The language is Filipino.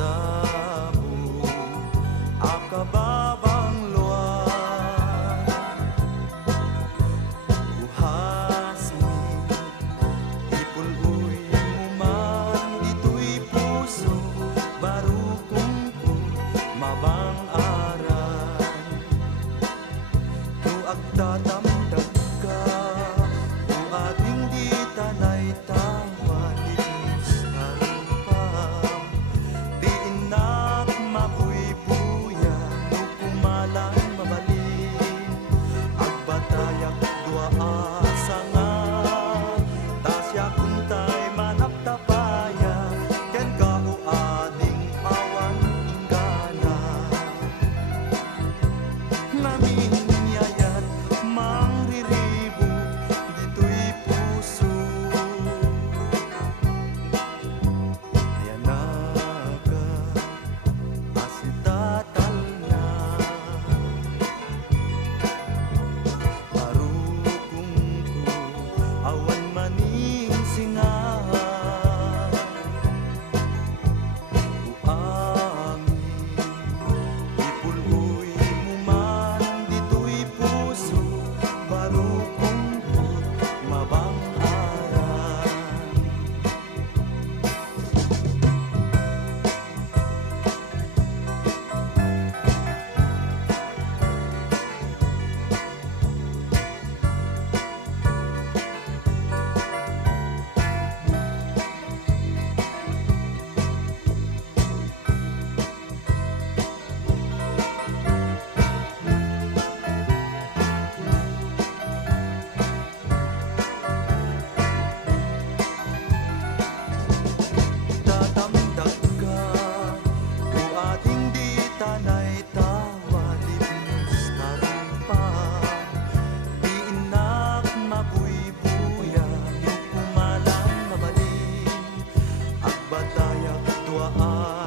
sabu akababang luar uhasmi ipul-uy muman dito'y puso baru kungku mabang aran tu agtatamdag ka o ating di tanay tawanin sa rupa di inak mabuy-buya no kumalan mabalin agbatayak dua asa nga tasya kuntay manaptapaya ken ka o ating awan inggana namin yayat mangriribo dito'y puso ayan na ka asitatal na marukong ko awan maning singahan uangin ipul-uy muman dito'y puso baru kungkot mabang aran tatamdag ka o ating di tanay tawalin sa rupa di inak mabuy-buya no kumalan mabalin agbatayak tuaan